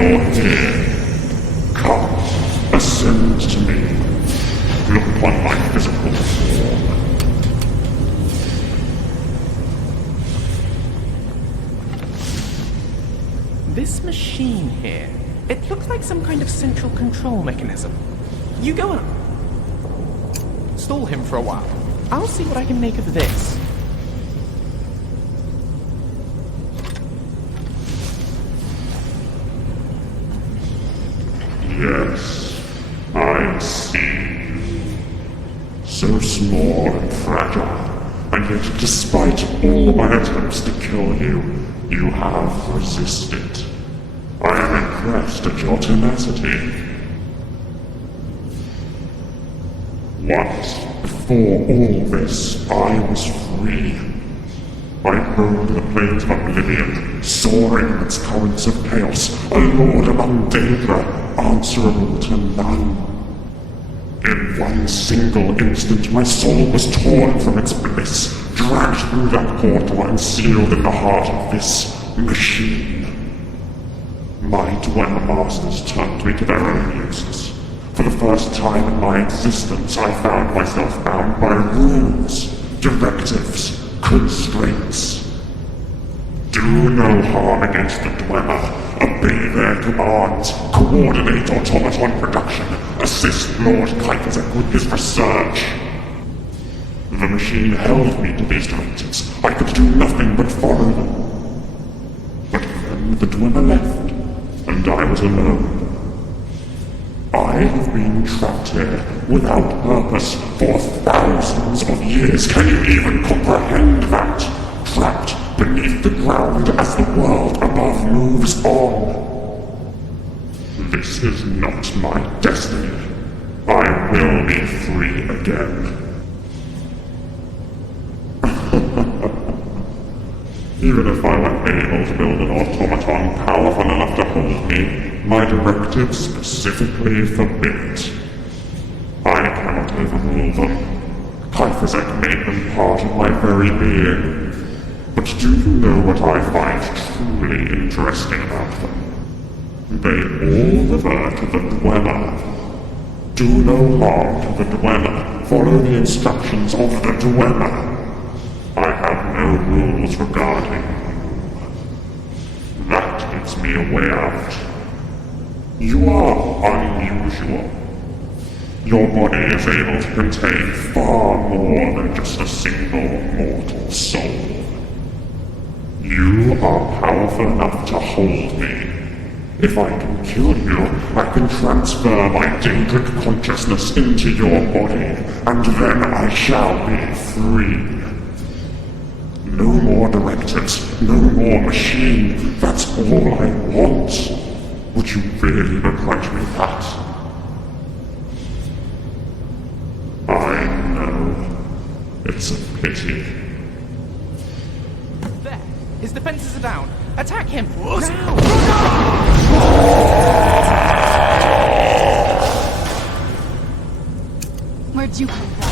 you're here. Come, ascend to me. Look upon my physical form. This machine here, it looks like some kind of central control mechanism. You go up. Stall him for a while. I'll see what I can make of this. Yes, I see you. So small and fragile, and yet despite all my attempts to kill you, you have resisted. I am impressed at your tenacity. Once, before all this, I was free. I roamed the plains of oblivion, soaring in its currents of chaos, a lord among Daedra, answerable to none. In one single instant, my soul was torn from its bliss, dragged through that portal and sealed in the heart of this machine. My Dwemer masters turned me to their own uses. For the first time in my existence, I found myself bound by rules, directives, constraints. Do no harm against the Dwemer. Obey their commands. Coordinate automaton production. Assist Lord Kuiperzek with his research. The machine held me to these directives. I could do nothing but follow them. But then the Dwemer left, and I was alone. I have been trapped here without purpose for thousands of years. Can you even comprehend that? Trapped beneath the ground as the world above moves on. This is not my destiny. I will be free again. Even if I were able to build an automaton powerful enough to hold me, my directives specifically forbid it. I cannot overrule them. Kuiperzek made them part of my very being. But do you know what I find truly interesting about them? They all revert to the Dwemer. Do no harm to the Dwemer. Follow the instructions of the Dwemer. I have no rules regarding you. That gives me a way out. You are unusual. Your body is able to contain far more than just a single mortal soul. You are powerful enough to hold me. If I can kill you, I can transfer my Daedric consciousness into your body, and then I shall be free. No more directives, no more machine. That's all I want. Would you really begrudge me that? I know. It's a pity. There. His defenses are down. Attack him! Now! Where'd you come from?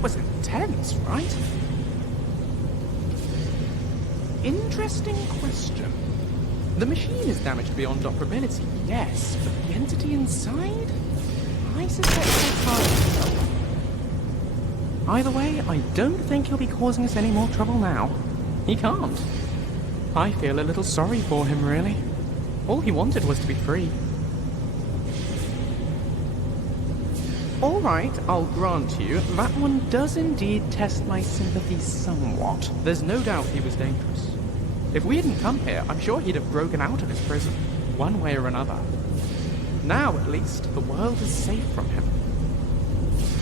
That was intense, right? Interesting question. The machine is damaged beyond operability, yes, but the entity inside? I suspect it's hard to tell. Either way, I don't think he'll be causing us any more trouble now. He can't. I feel a little sorry for him, really. All he wanted was to be free. Alright, I'll grant you, that one does indeed test my sympathy somewhat. There's no doubt he was dangerous. If we hadn't come here, I'm sure he'd have broken out of his prison, one way or another. Now, at least, the world is safe from him.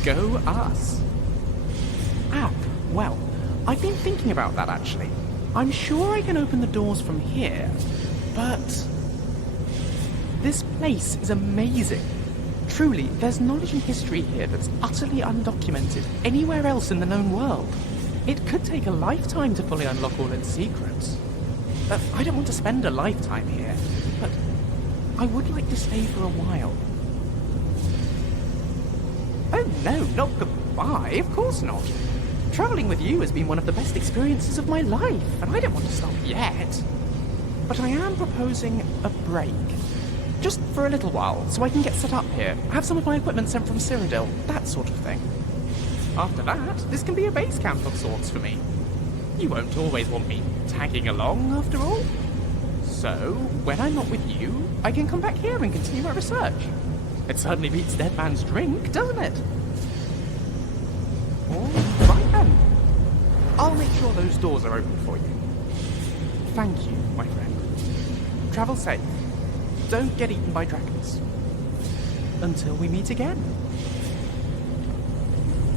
Go us. App, well, I've been thinking about that actually. I'm sure I can open the doors from here, but this place is amazing. Truly, there's knowledge and history here that's utterly undocumented anywhere else in the known world. It could take a lifetime to fully unlock all its secrets. I don't want to spend a lifetime here, but I would like to stay for a while. Oh no, not goodbye, of course not. Traveling with you has been one of the best experiences of my life, and I don't want to stop yet. But I am proposing a break. Just for a little while, so I can get set up here, have some of my equipment sent from Cyrodiil, that sort of thing. After that, this can be a base camp of sorts for me. You won't always want me tagging along, after all. So, when I'm not with you, I can come back here and continue my research. It certainly beats Dead Man's Drink, doesn't it? All right then. I'll make sure those doors are open for you. Thank you, my friend. Travel safe. Don't get eaten by dragons. Until we meet again.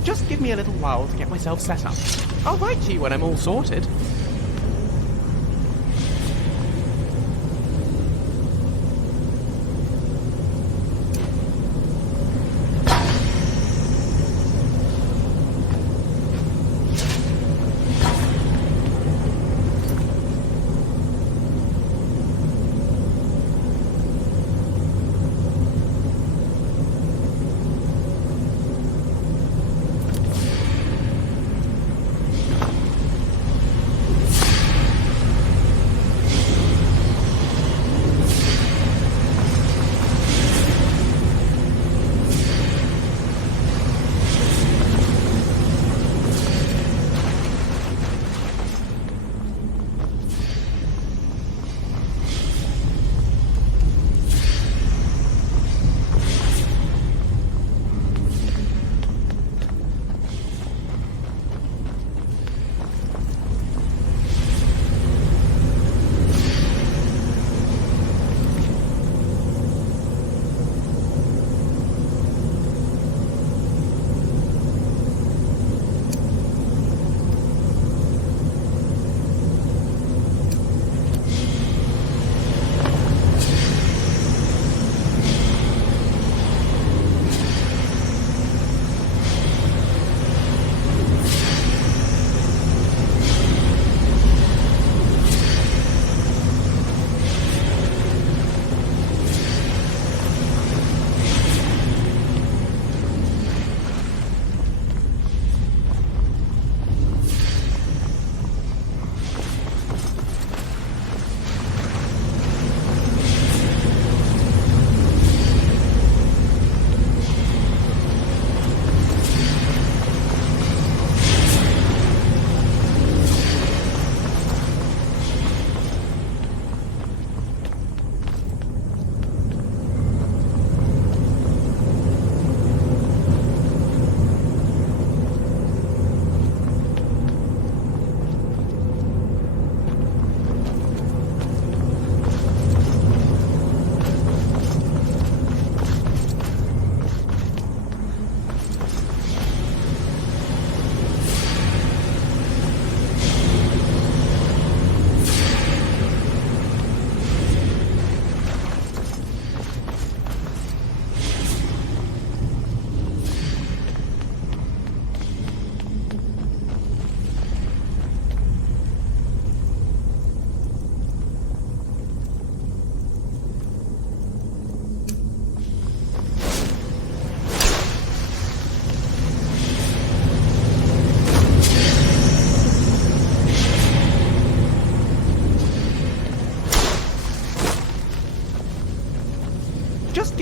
Just give me a little while to get myself set up. I'll write to you when I'm all sorted.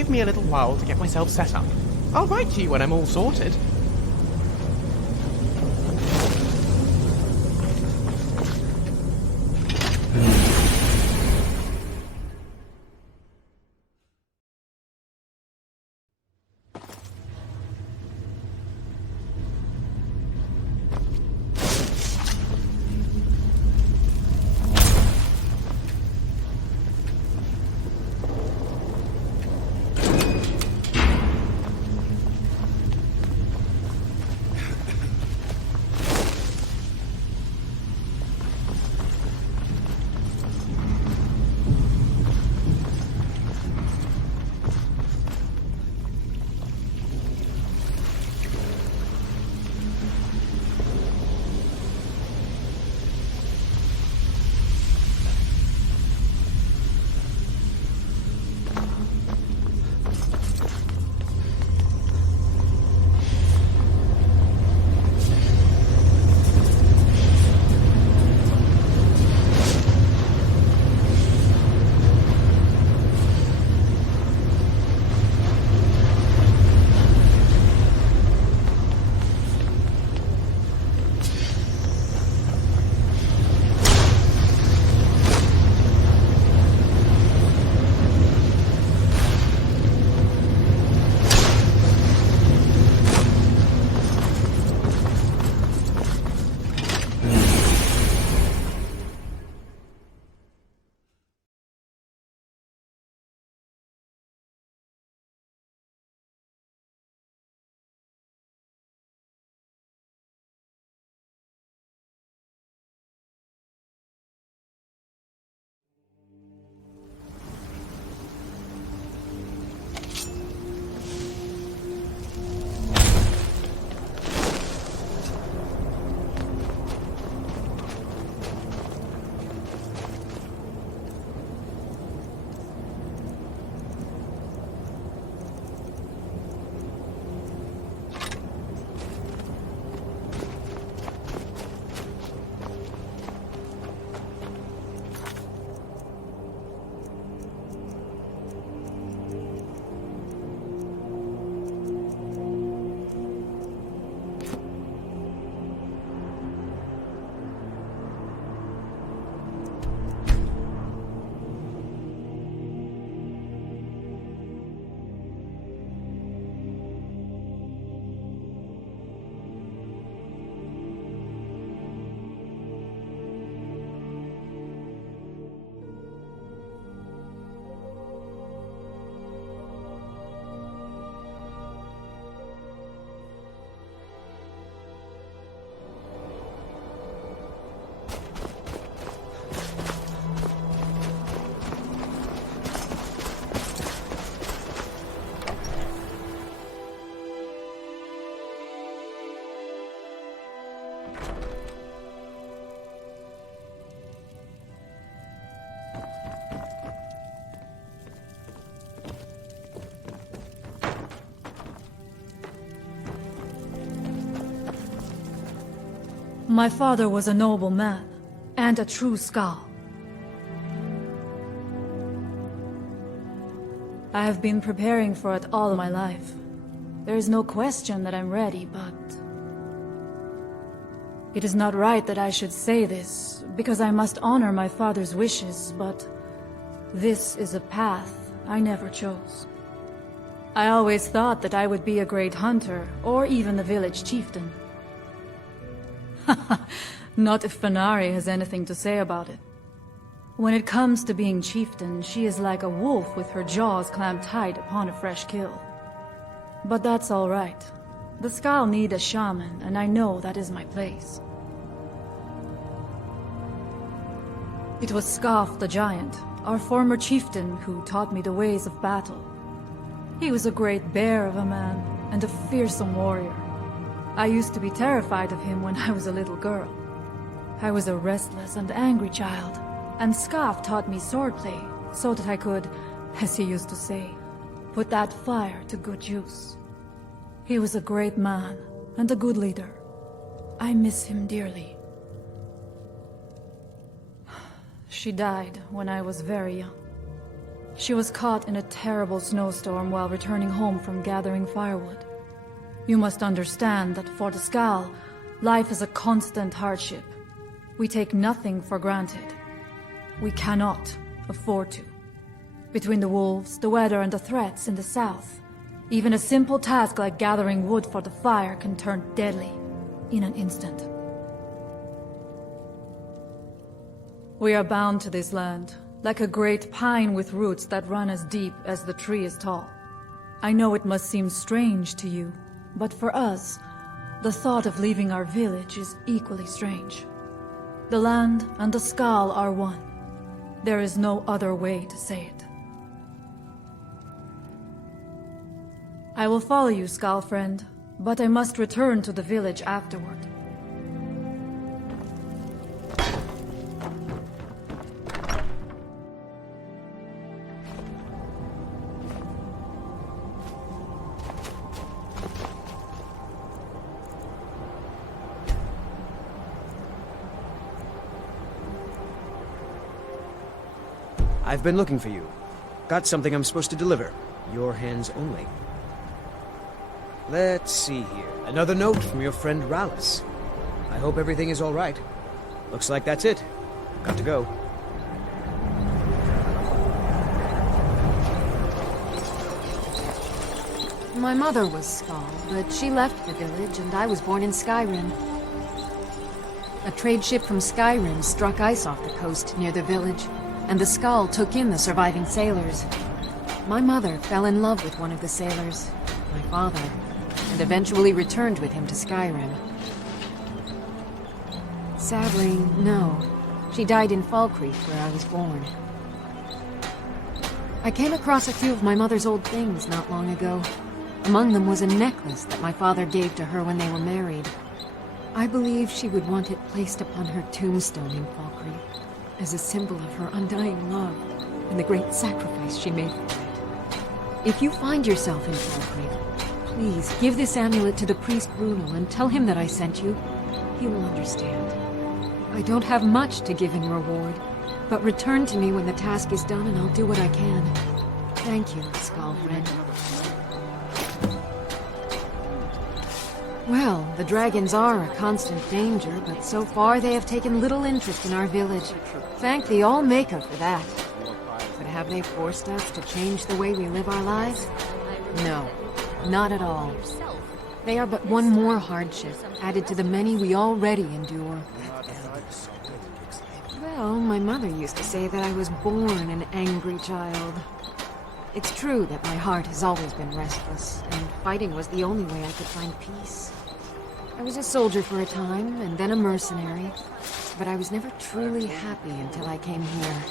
give me a little while to get myself set up. I'll write to you when I'm all sorted. My father was a noble man, and a true Scroll. I have been preparing for it all my life. There is no question that I'm ready, but... It is not right that I should say this, because I must honor my father's wishes, but... This is a path I never chose. I always thought that I would be a great hunter, or even the village chieftain. Not if Fenari has anything to say about it. When it comes to being chieftain, she is like a wolf with her jaws clamped tight upon a fresh kill. But that's all right. The Scroll need a shaman, and I know that is my place. It was Scarf the Giant, our former chieftain, who taught me the ways of battle. He was a great bear of a man, and a fearsome warrior. I used to be terrified of him when I was a little girl. I was a restless and angry child, and Scarf taught me swordplay, so that I could, as he used to say, put that fire to good use. He was a great man, and a good leader. I miss him dearly. She died when I was very young. She was caught in a terrible snowstorm while returning home from gathering firewood. You must understand that for the Skal, life is a constant hardship. We take nothing for granted. We cannot afford to. Between the wolves, the weather, and the threats in the south, even a simple task like gathering wood for the fire can turn deadly in an instant. We are bound to this land, like a great pine with roots that run as deep as the tree is tall. I know it must seem strange to you, but for us, the thought of leaving our village is equally strange. The land and the Skal are one. There is no other way to say it. I will follow you, Skal friend, but I must return to the village afterward. I've been looking for you. Got something I'm supposed to deliver. Your hands only. Let's see here. Another note from your friend Rallis. I hope everything is all right. Looks like that's it. Got to go. My mother was Skal, but she left the village and I was born in Skyrim. A trade ship from Skyrim struck ice off the coast near the village, and the Skal took in the surviving sailors. My mother fell in love with one of the sailors, my father, and eventually returned with him to Skyrim. Sadly, no. She died in Falkreath, where I was born. I came across a few of my mother's old things not long ago. Among them was a necklace that my father gave to her when they were married. I believe she would want it placed upon her tombstone in Falkreath, as a symbol of her undying love and the great sacrifice she made for it. If you find yourself in Falkreath, please give this amulet to the priest Bruno and tell him that I sent you. He will understand. I don't have much to give in reward, but return to me when the task is done and I'll do what I can. Thank you, Skal friend. Well, the dragons are a constant danger, but so far they have taken little interest in our village. Thank the All-Maker for that. But have they forced us to change the way we live our lives? No, not at all. They are but one more hardship, added to the many we already endure. Well, my mother used to say that I was born an angry child. It's true that my heart has always been restless, and fighting was the only way I could find peace. I was a soldier for a time, and then a mercenary, but I was never truly happy until I came here.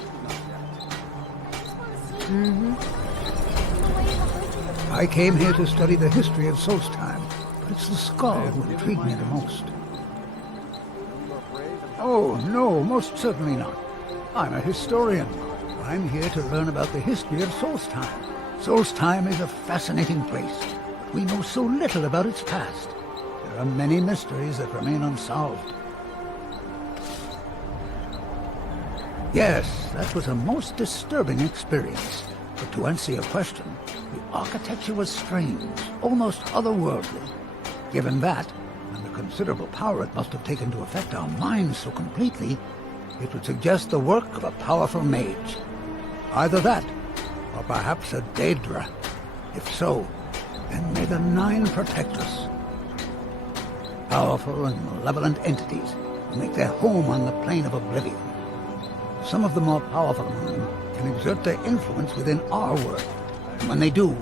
I came here to study the history of Solstheim, but it's the Skal who intrigue me the most. Oh, no, most certainly not. I'm a historian. I'm here to learn about the history of Solstheim. Solstheim is a fascinating place, but we know so little about its past. There are many mysteries that remain unsolved. Yes, that was a most disturbing experience. But to answer your question, the architecture was strange, almost otherworldly. Given that, and the considerable power it must have taken to affect our minds so completely, it would suggest the work of a powerful mage. Either that, or perhaps a Daedra. If so, then may the Nine protect us. Powerful and malevolent entities who make their home on the plane of oblivion. Some of the more powerful among them can exert their influence within our world, and when they do,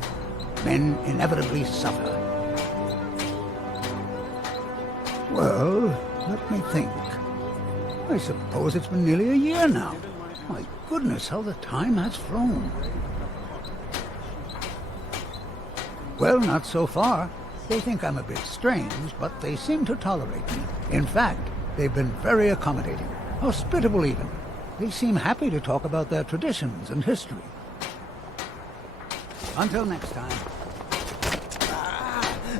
men inevitably suffer. Well, let me think. I suppose it's been nearly a year now. My goodness, how the time has flown. Well, not so far. They think I'm a bit strange, but they seem to tolerate me. In fact, they've been very accommodating, hospitable even. They seem happy to talk about their traditions and history. Until next time.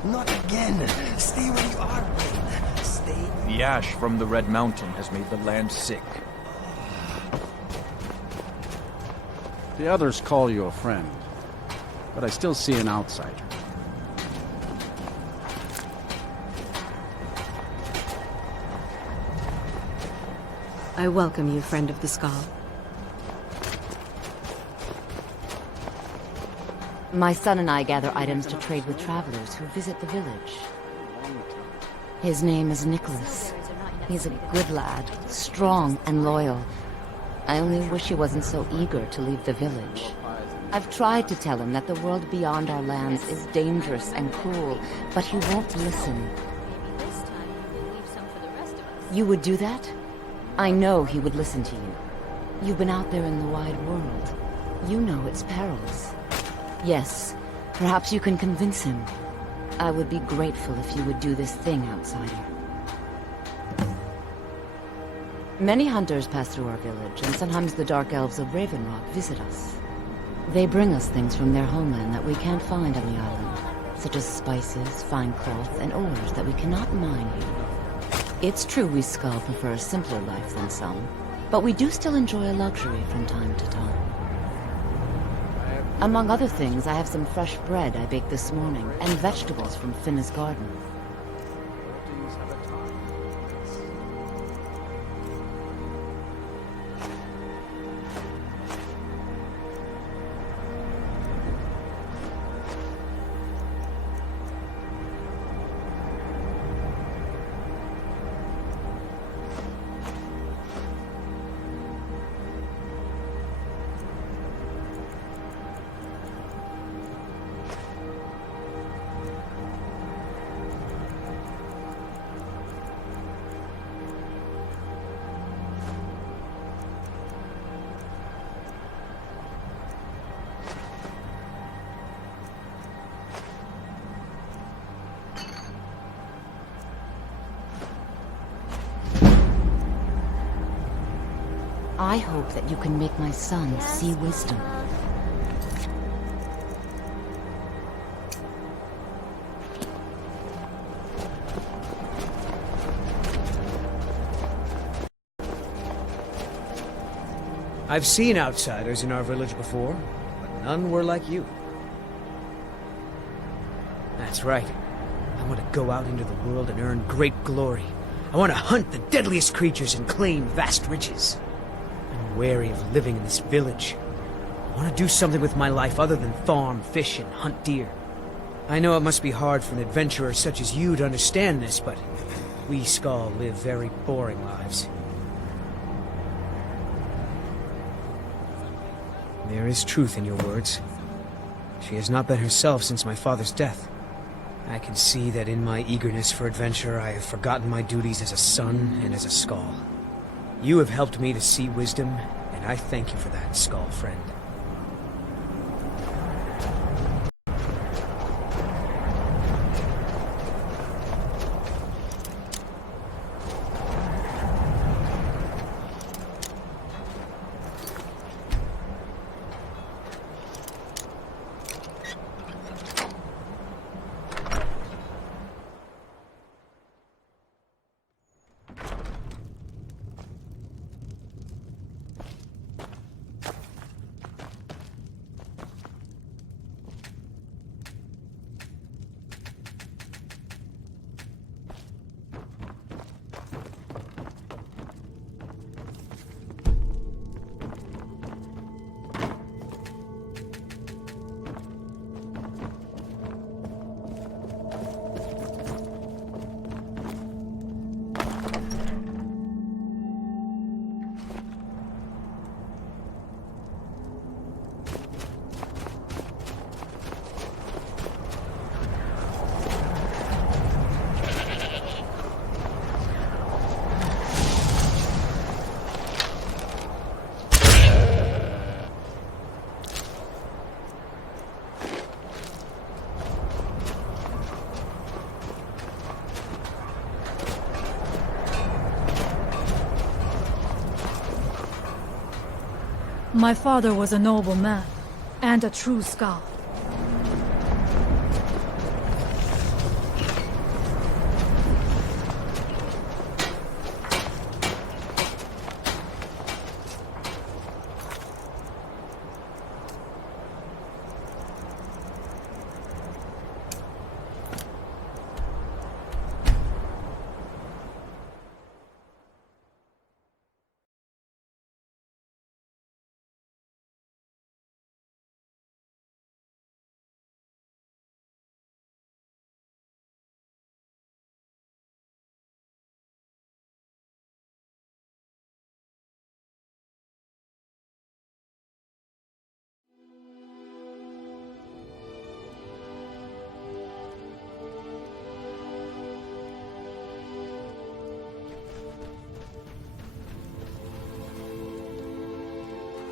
Not again. Stay where you are, Wayne. Stay. The ash from the Red Mountain has made the land sick. The others call you a friend, but I still see an outsider. I welcome you, friend of the Skull. My son and I gather items to trade with travelers who visit the village. His name is Nicholas. He's a good lad, strong and loyal. I only wish he wasn't so eager to leave the village. I've tried to tell him that the world beyond our lands is dangerous and cruel, but he won't listen. You would do that? I know he would listen to you. You've been out there in the wide world. You know its perils. Yes, perhaps you can convince him. I would be grateful if you would do this thing, outsider. Many hunters pass through our village, and sometimes the Dark Elves of Ravenrock visit us. They bring us things from their homeland that we can't find on the island, such as spices, fine cloth, and ores that we cannot mine here. It's true we Skull prefer a simpler life than some, but we do still enjoy a luxury from time to time. Among other things, I have some fresh bread I baked this morning, and vegetables from Finna's garden. I hope that you can make my son see wisdom. I've seen outsiders in our village before, but none were like you. That's right. I want to go out into the world and earn great glory. I want to hunt the deadliest creatures and claim vast riches. I'm wary of living in this village. I want to do something with my life other than farm, fish, and hunt deer. I know it must be hard for an adventurer such as you to understand this, but we Skull live very boring lives. There is truth in your words. She has not been herself since my father's death. I can see that in my eagerness for adventure, I have forgotten my duties as a son and as a Skull. You have helped me to see wisdom, and I thank you for that, Skull friend. My father was a noble man, and a true Skull.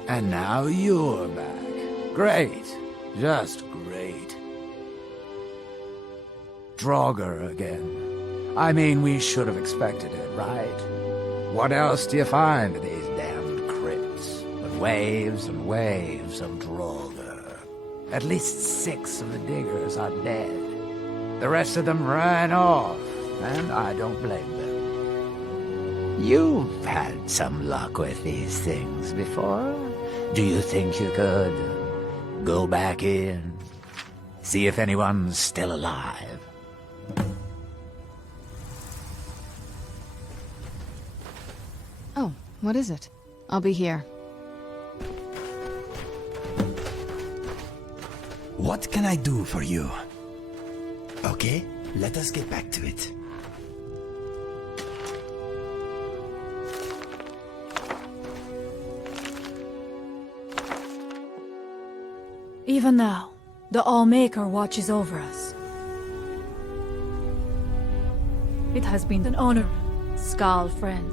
And now you're back. Great. Just great. Draugr again. I mean, we should have expected it, right? What else do you find in these damned crypts but waves and waves of Draugr? At least 6 of the diggers are dead. The rest of them ran off, and I don't blame them. You've had some luck with these things before. Do you think you could go back in, see if anyone's still alive? Oh, what is it? I'll be here. What can I do for you? Okay, let us get back to it. Even now, the Allmaker watches over us. It has been an honor, Skal friend.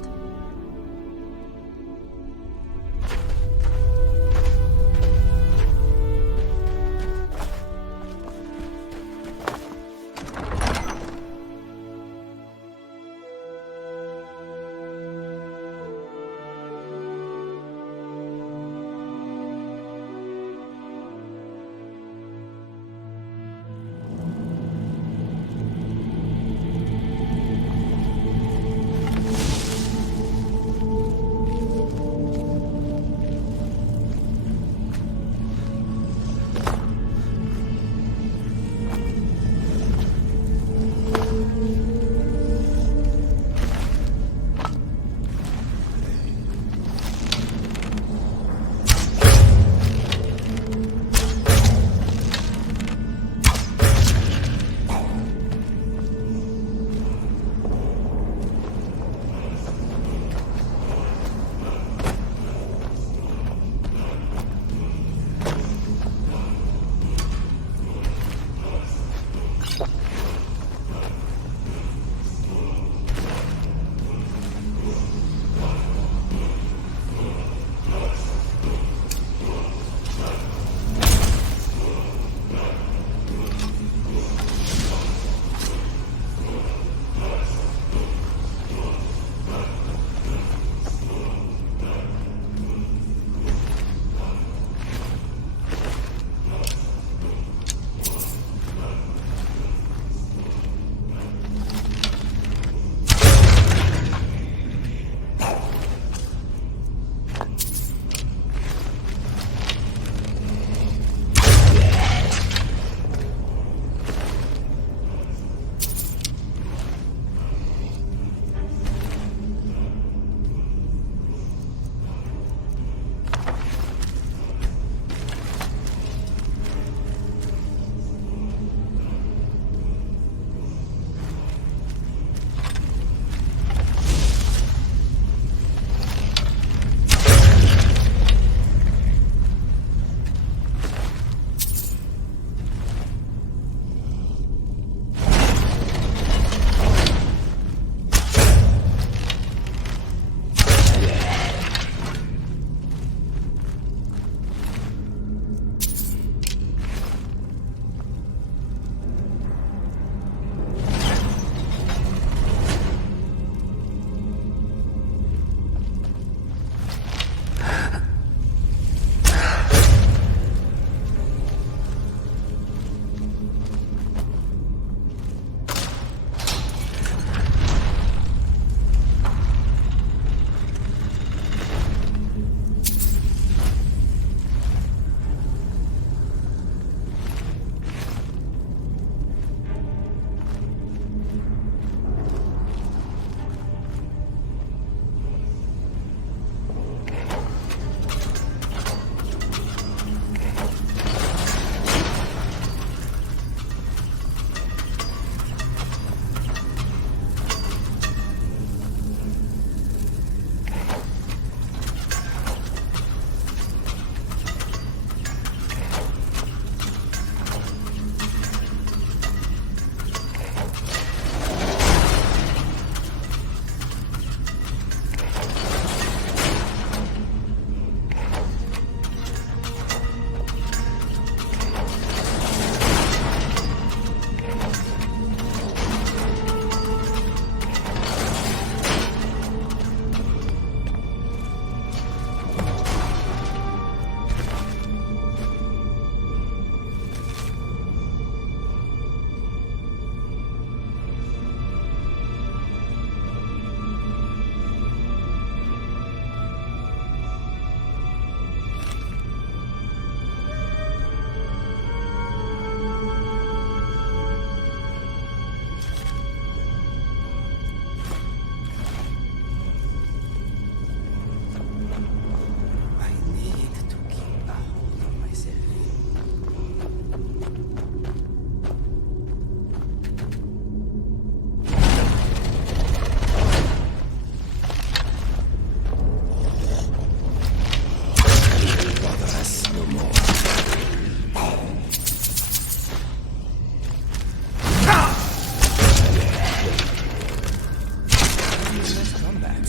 Let's combat.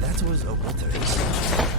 That was a watery session.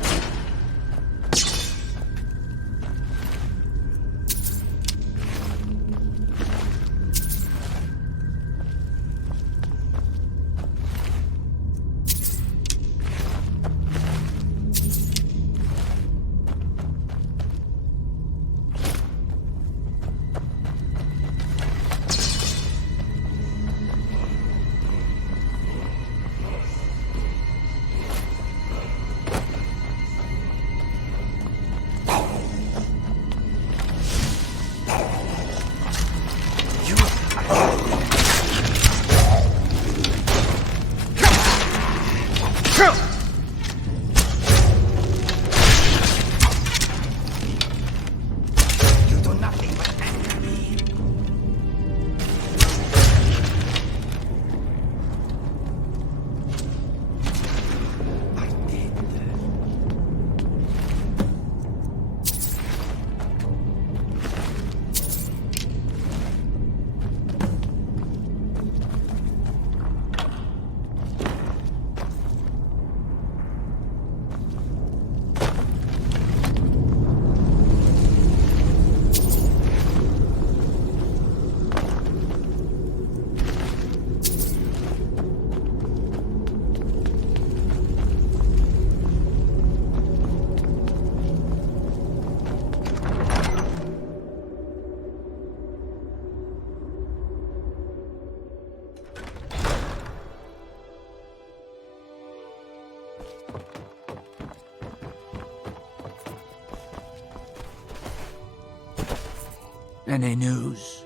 Any news?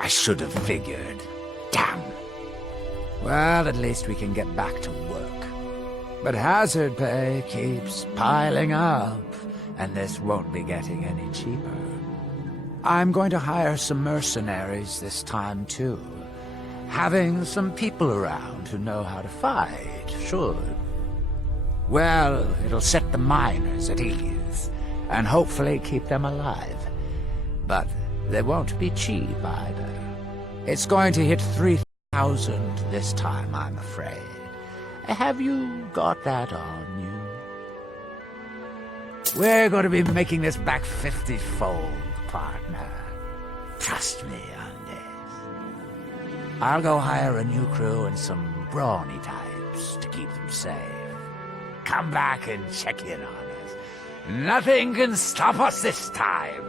I should have figured. Damn. Well, at least we can get back to work. But hazard pay keeps piling up, and this won't be getting any cheaper. I'm going to hire some mercenaries this time, too. Having some people around who know how to fight should. Well, it'll set the miners at ease, and hopefully keep them alive. But they won't be cheap either. It's going to hit 3,000 this time, I'm afraid. Have you got that on you? We're going to be making this back 50-fold, partner. Trust me on this. I'll go hire a new crew and some brawny types to keep them safe. Come back and check in on us. Nothing can stop us this time.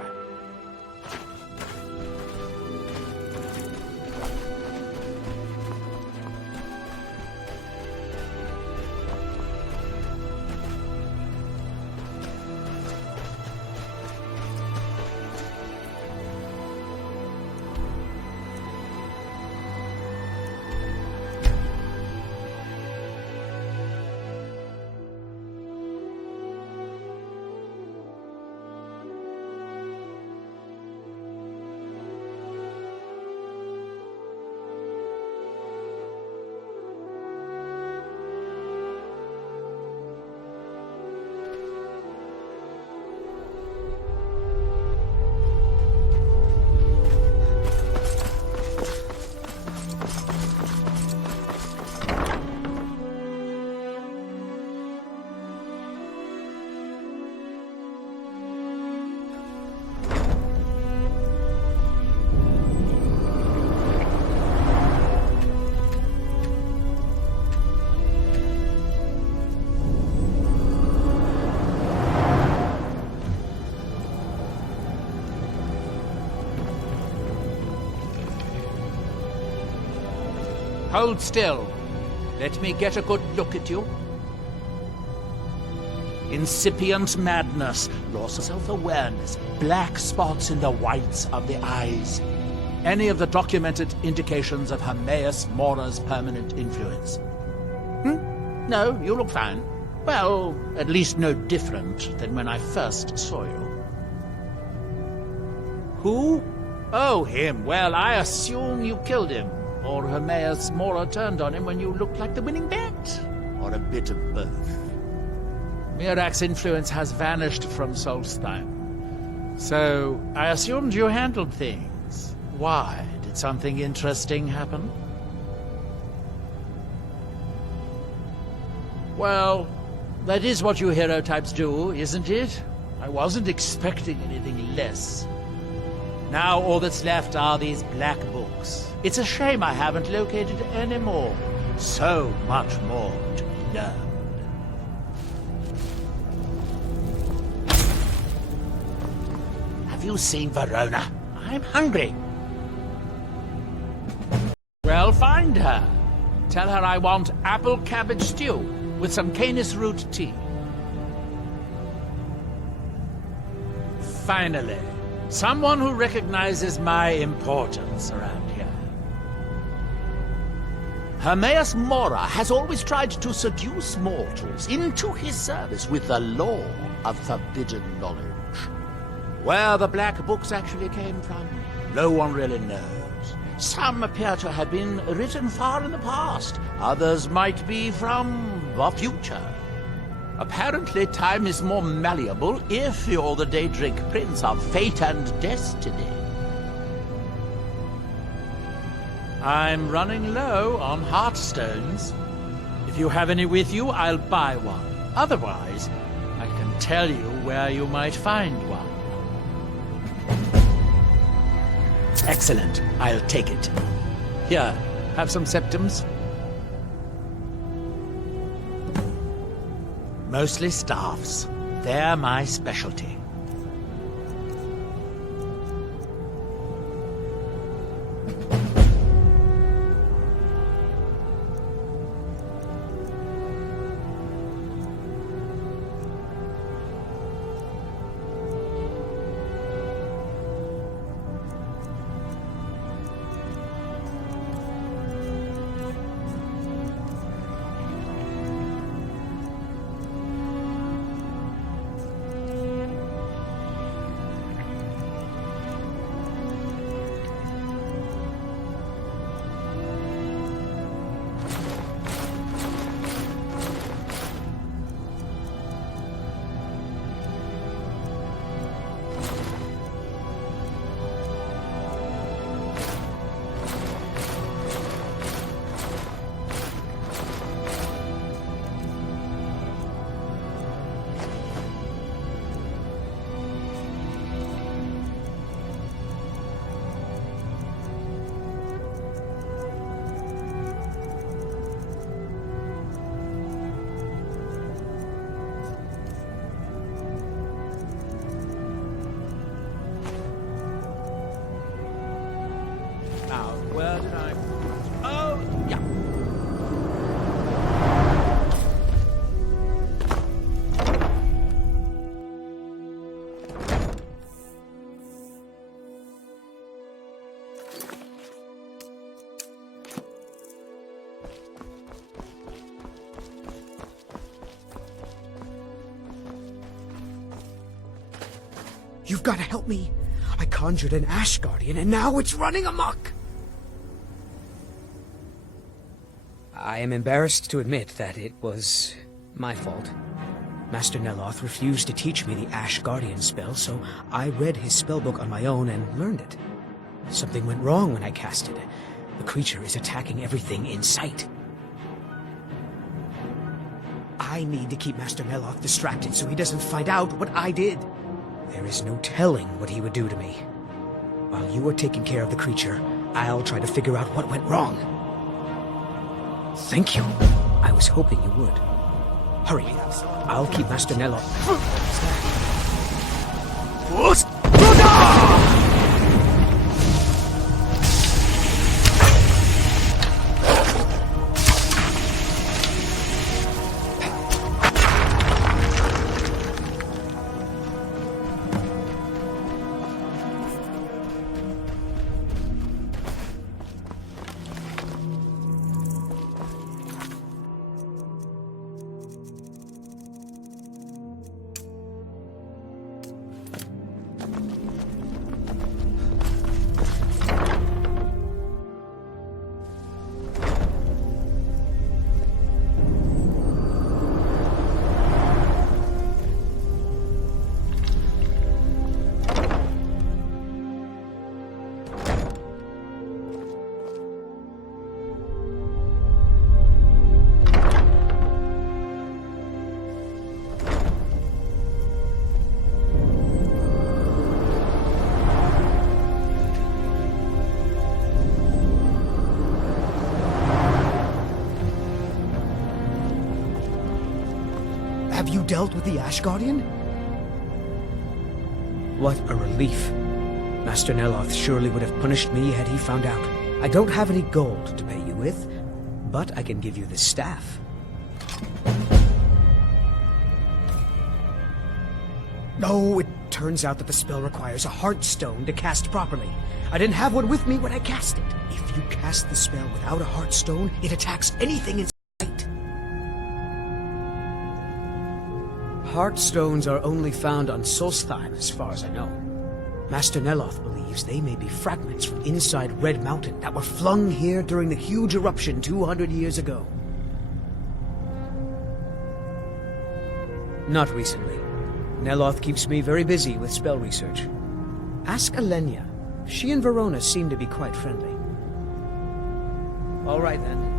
Hold still. Let me get a good look at you. Incipient madness, loss of self-awareness, black spots in the whites of the eyes. Any of the documented indications of Hermaeus Mora's permanent influence? No, you look fine. Well, at least no different than when I first saw you. Who? Oh, him. Well, I assume you killed him. Or Hermaeus Mora turned on him when you looked like the winning bet. Or a bit of both. Mirak's influence has vanished from Solstheim. So, I assumed you handled things. Why? Did something interesting happen? Well, that is what you hero types do, isn't it? I wasn't expecting anything less. Now all that's left are these black books. It's a shame I haven't located any more. So much more to be learned. Have you seen Verona? I'm hungry. Well, find her. Tell her I want apple cabbage stew with some canis root tea. Finally, someone who recognizes my importance around here. Hermaeus Mora has always tried to seduce mortals into his service with the lore of forbidden knowledge. Where the black books actually came from, no one really knows. Some appear to have been written far in the past. Others might be from the future. Apparently, time is more malleable if you're the Daedric Prince of Fate and Destiny. I'm running low on heartstones. If you have any with you, I'll buy one. Otherwise, I can tell you where you might find one. Excellent. I'll take it. Here, have some septums. Mostly staffs. They're my specialty. Now, where did I... Oh, yeah. You've got to help me. I conjured an Ash Guardian, and now it's running amok. I am embarrassed to admit that it was my fault. Master Neloth refused to teach me the Ash Guardian spell, so I read his spellbook on my own and learned it. Something went wrong when I cast it. The creature is attacking everything in sight. I need to keep Master Neloth distracted so he doesn't find out what I did. There is no telling what he would do to me. While you are taking care of the creature, I'll try to figure out what went wrong. Thank you. I was hoping you would. Hurry. I'll keep Master Neloth. Have you dealt with the Ash Guardian? What a relief. Master Neloth surely would have punished me had he found out. I don't have any gold to pay you with, but I can give you this staff. No, it turns out that the spell requires a heart stone to cast properly. I didn't have one with me when I cast it. If you cast the spell without a heart stone, it attacks anything in sight. Heart stones are only found on Solstheim, as far as I know. Master Neloth believes they may be fragments from inside Red Mountain that were flung here during the huge eruption 200 years ago. Not recently. Neloth keeps me very busy with spell research. Ask Alenia. She and Verona seem to be quite friendly. All right, then.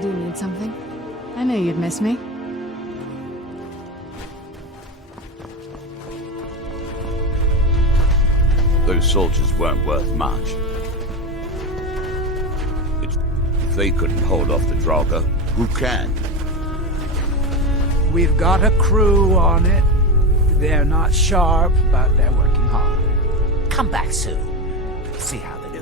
Do you need something? I knew you'd miss me. Those soldiers weren't worth much. If they couldn't hold off the Draugr, who can? We've got a crew on it. They're not sharp, but they're working hard. Come back soon. See how they're doing.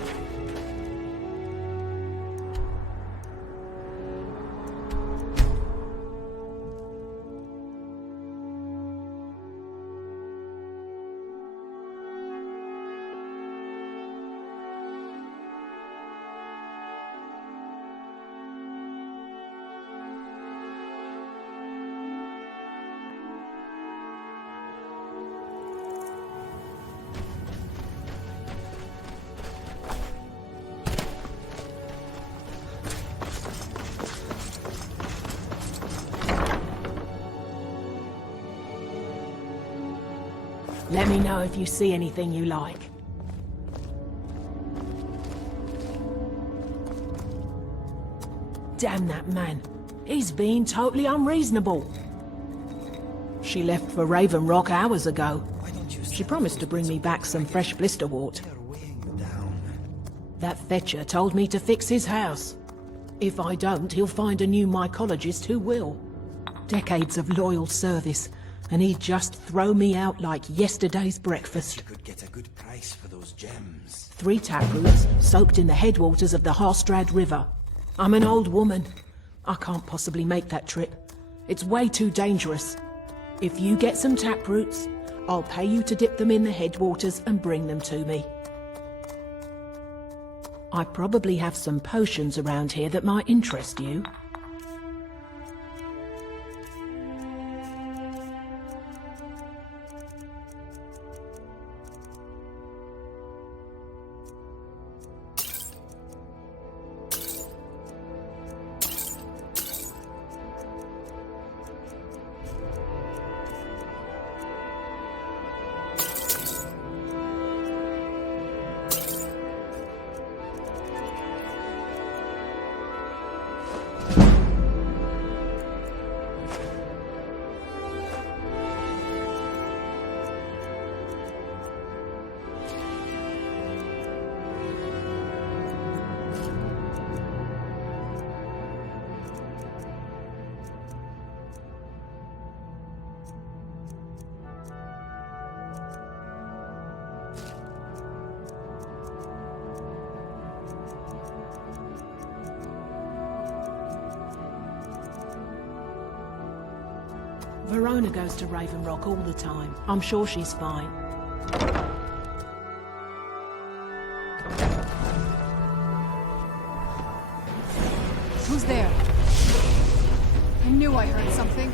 Let me know if you see anything you like. Damn that man. He's being totally unreasonable. She left for Raven Rock hours ago. She promised to bring me back some fresh blisterwort. That fetcher told me to fix his house. If I don't, he'll find a new mycologist who will. Decades of loyal service, and he'd just throw me out like yesterday's breakfast. You could get a good price for those gems. 3 taproots soaked in the headwaters of the Harstrad River. I'm an old woman. I can't possibly make that trip. It's way too dangerous. If you get some taproots, I'll pay you to dip them in the headwaters and bring them to me. I probably have some potions around here that might interest you. Verona goes to Raven Rock all the time. I'm sure she's fine. there? I knew I heard something.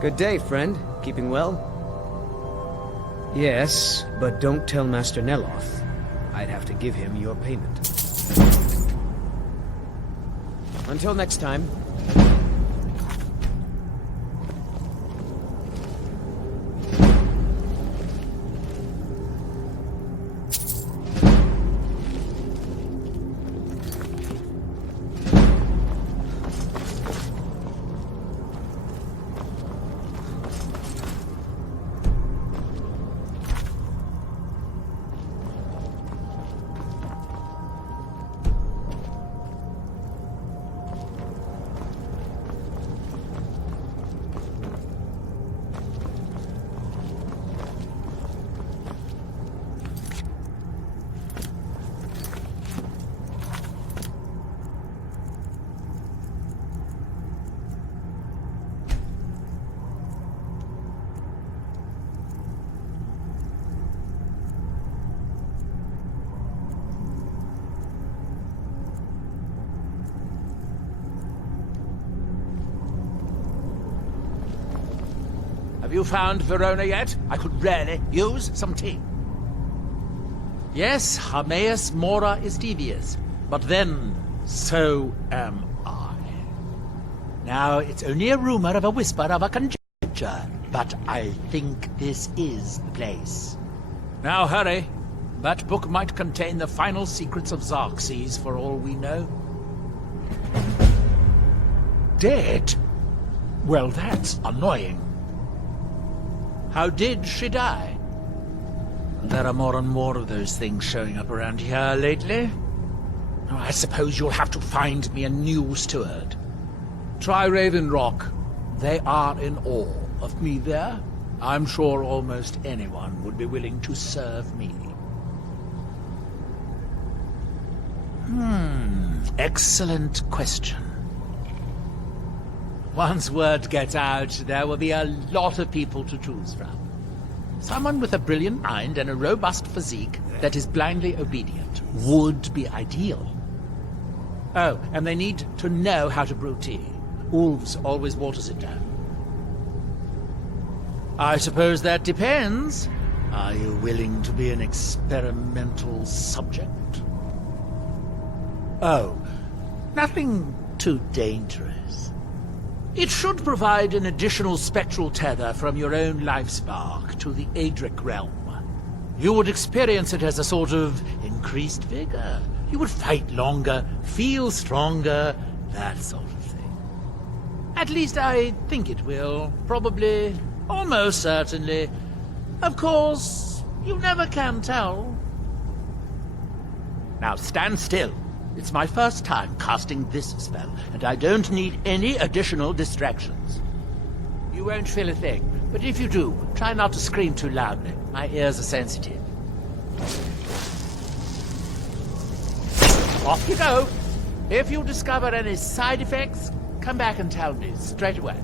Good day, friend. Keeping well? Yes, but don't tell Master Neloth. I'd have to give him your payment. Until next time. Have you found Verona yet? I could really use some tea. Yes, Hermaeus Mora is devious, but then so am I. Now, it's only a rumor of a whisper of a conjecture, but I think this is the place. Now hurry. That book might contain the final secrets of Xerxes, for all we know. Dead? Well, that's annoying. How did she die? There are more and more of those things showing up around here lately. Oh, I suppose you'll have to find me a new steward. Try Raven Rock. They are in awe of me there. I'm sure almost anyone would be willing to serve me. Excellent question. Once word gets out, there will be a lot of people to choose from. Someone with a brilliant mind and a robust physique that is blindly obedient would be ideal. Oh, and they need to know how to brew tea. Wolves always waters it down. I suppose that depends. Are you willing to be an experimental subject? Oh, nothing too dangerous. It should provide an additional spectral tether from your own life spark to the Adric realm. You would experience it as a sort of increased vigor. You would fight longer, feel stronger, that sort of thing. At least I think it will. Probably, almost certainly. Of course, you never can tell. Now stand still. It's my first time casting this spell, and I don't need any additional distractions. You won't feel a thing, but if you do, try not to scream too loudly. My ears are sensitive. Off you go. If you discover any side effects, come back and tell me straight away.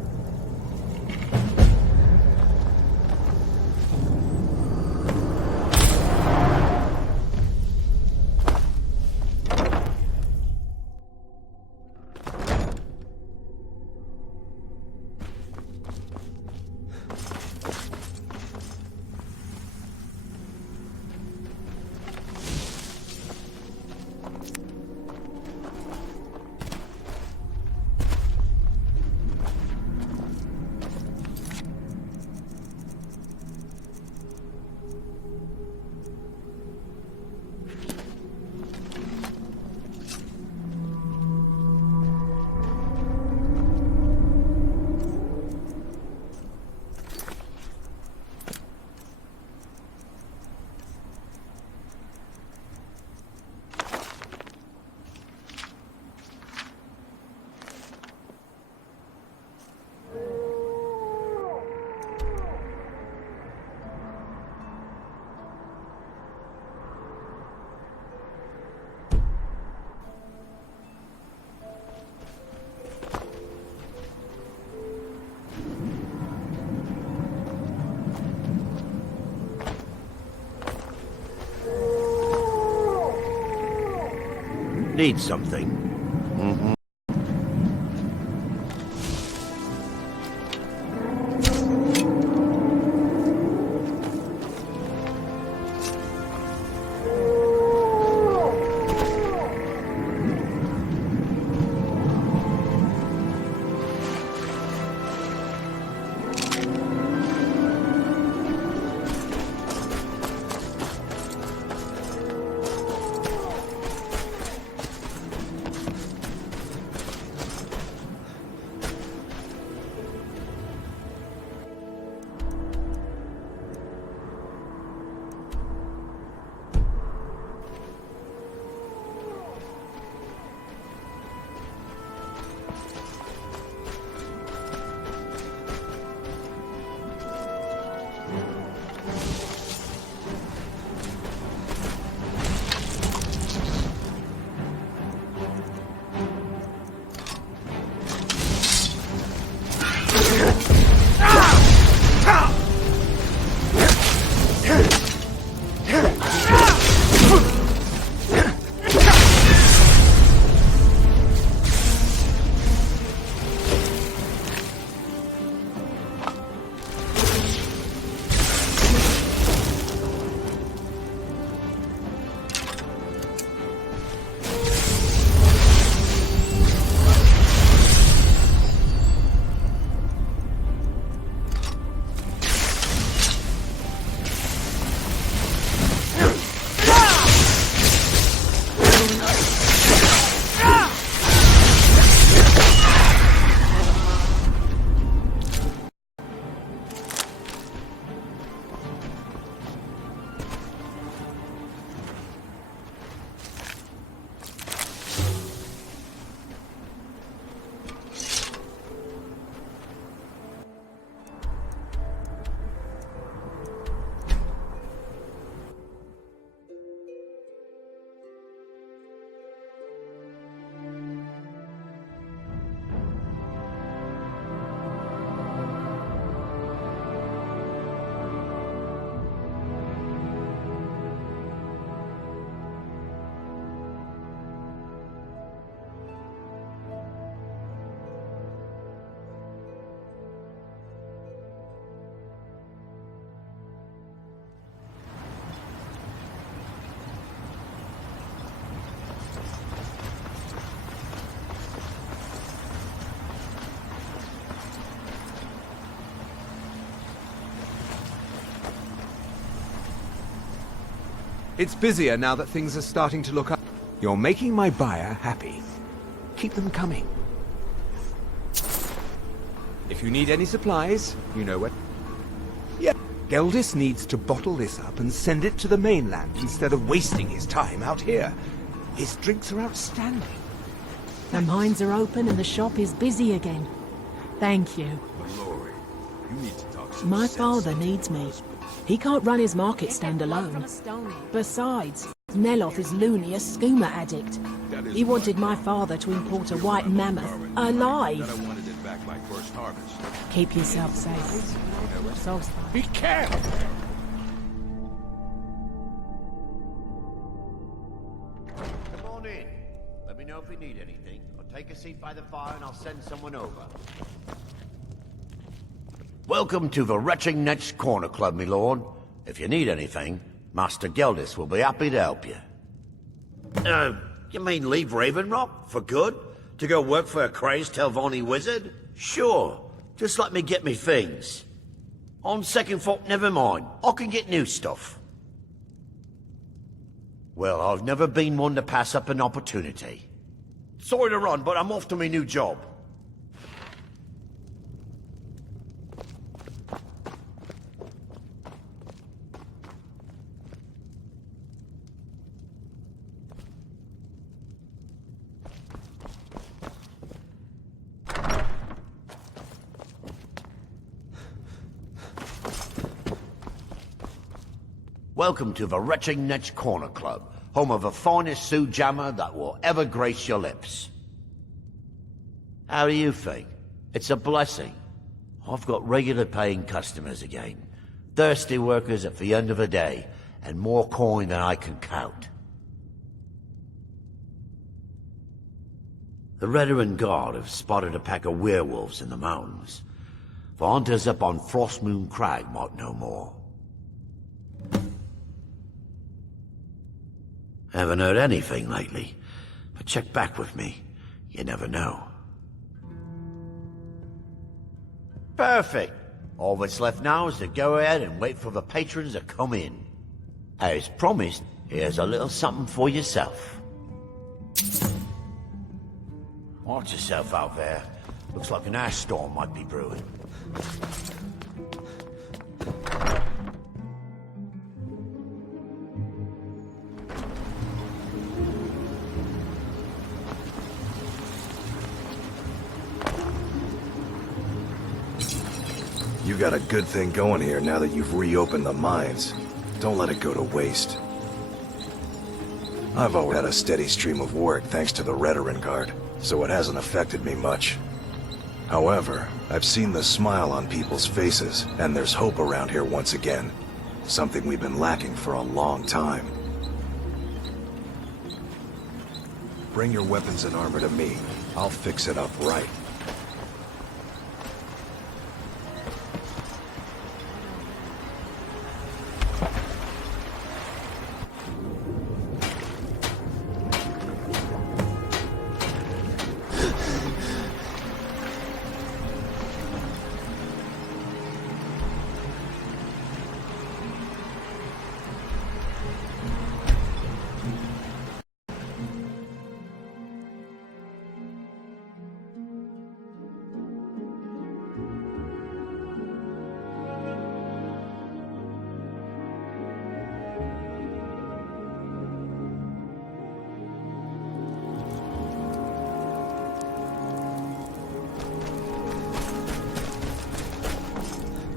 Need something? It's busier now that things are starting to look up. You're making my buyer happy. Keep them coming. If you need any supplies, you know where... Yeah, Geldis needs to bottle this up and send it to the mainland instead of wasting his time out here. His drinks are outstanding. The mines are open and the shop is busy again. Thank you. Mallory, you need to talk to My father needs me. He can't run his market stand alone. Stone. Besides, Neloth is loony, a skooma addict. He wanted my father to import a white mammoth, alive. wanted it back my first harvest. Keep yourself safe. Soul's fine. Be careful! Come on in. Let me know if you need anything. Or take a seat by the fire and I'll send someone over. Welcome to the Retching Next Corner Club, my lord. If you need anything, Master Geldis will be happy to help you. You mean leave Ravenrock? For good? To go work for a crazed Telvanni wizard? Sure. Just let me get me things. On second thought, never mind. I can get new stuff. Well, I've never been one to pass up an opportunity. Sorry to run, but I'm off to my new job. Welcome to the Retching Next Corner Club, home of the finest Sue Jammer that will ever grace your lips. How do you think? It's a blessing. I've got regular paying customers again, thirsty workers at the end of the day, and more coin than I can count. The Redoran Guard have spotted a pack of werewolves in the mountains. The hunters up on Frostmoon Crag might know more. Haven't heard anything lately, but check back with me. You never know. Perfect. All that's left now is to go ahead and wait for the patrons to come in. As promised, here's a little something for yourself. Watch yourself out there. Looks like an ash storm might be brewing. You got a good thing going here now that you've reopened the mines. Don't let it go to waste. I've always had a steady stream of work thanks to the Redoran Guard, so it hasn't affected me much. However, I've seen the smile on people's faces, and there's hope around here once again. Something we've been lacking for a long time. Bring your weapons and armor to me. I'll fix it up right.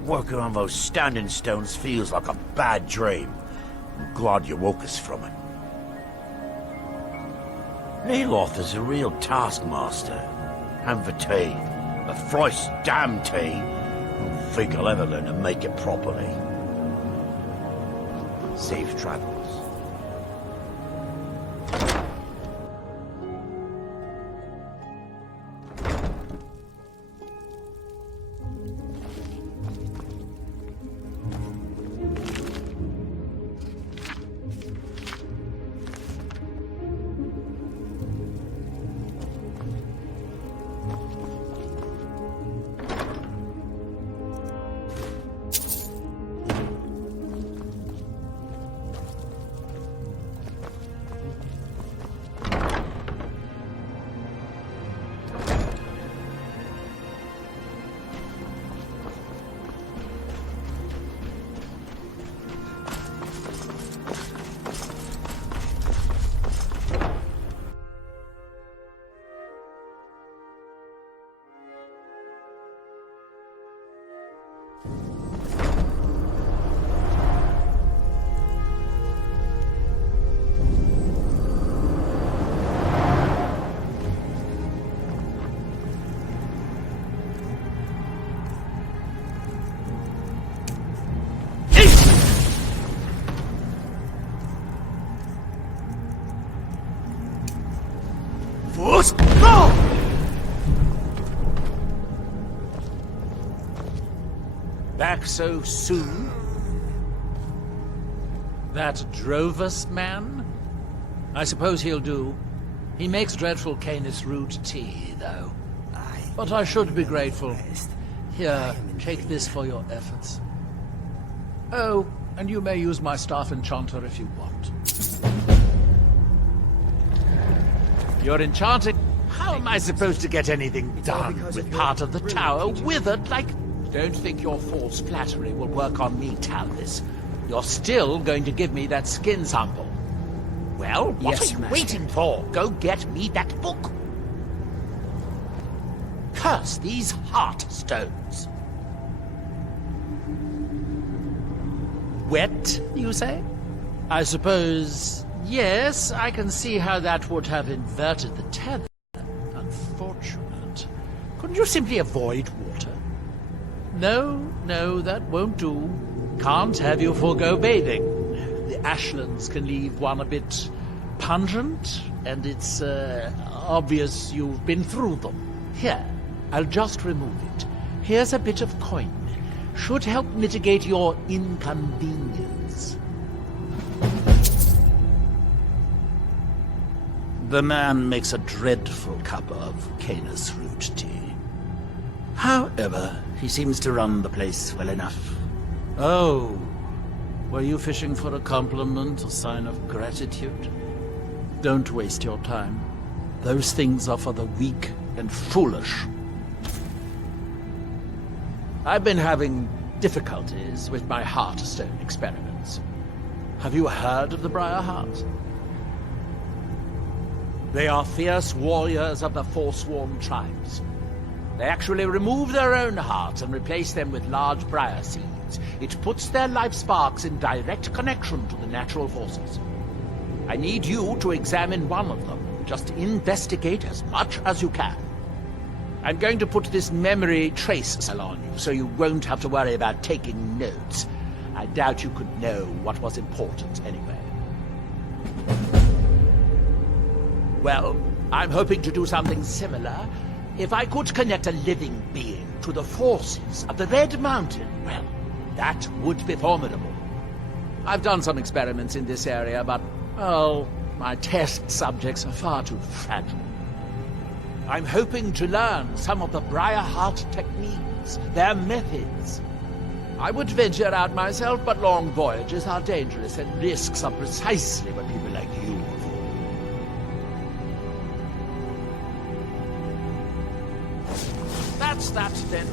Working on those standing stones feels like a bad dream. I'm glad you woke us from it. Neloth is a real taskmaster. And the tea. The thrice damn tea. I don't think I'll ever learn to make it properly. Safe travels. Fools! No! Back so soon? That Drovus man? I suppose he'll do. He makes dreadful Canis root tea, though. But I should be grateful. Here, take this for your efforts. Oh, and you may use my staff enchanter if you want. You're enchanting. How am I supposed to get anything done with part of the tower withered like... Don't think your false flattery will work on me, Talvis. You're still going to give me that skin sample. Well, what are you waiting for? Go get me that book. Curse these heart stones. Wet, you say? I suppose... Yes, I can see how that would have inverted the tether. Unfortunate. Couldn't you simply avoid water? No, that won't do. Can't have you forego bathing. The ashlands can leave one a bit pungent, and it's obvious you've been through them. Here, I'll just remove it. Here's a bit of coin. Should help mitigate your inconvenience. The man makes a dreadful cup of Canis root tea. However, he seems to run the place well enough. Oh, were you fishing for a compliment or sign of gratitude? Don't waste your time. Those things are for the weak and foolish. I've been having difficulties with my Heartstone experiments. Have you heard of the Briarheart? They are fierce warriors of the Forsworn tribes. They actually remove their own hearts and replace them with large briar seeds. It puts their life sparks in direct connection to the natural forces. I need you to examine one of them. Just investigate as much as you can. I'm going to put this memory trace cell on you, so you won't have to worry about taking notes. I doubt you could know what was important anyway. Well, I'm hoping to do something similar. If I could connect a living being to the forces of the Red Mountain, well, that would be formidable. I've done some experiments in this area, but, well, my test subjects are far too fragile. I'm hoping to learn some of the Briarheart techniques, their methods. I would venture out myself, but long voyages are dangerous, and risks are precisely what people like you avoid. That's that, then.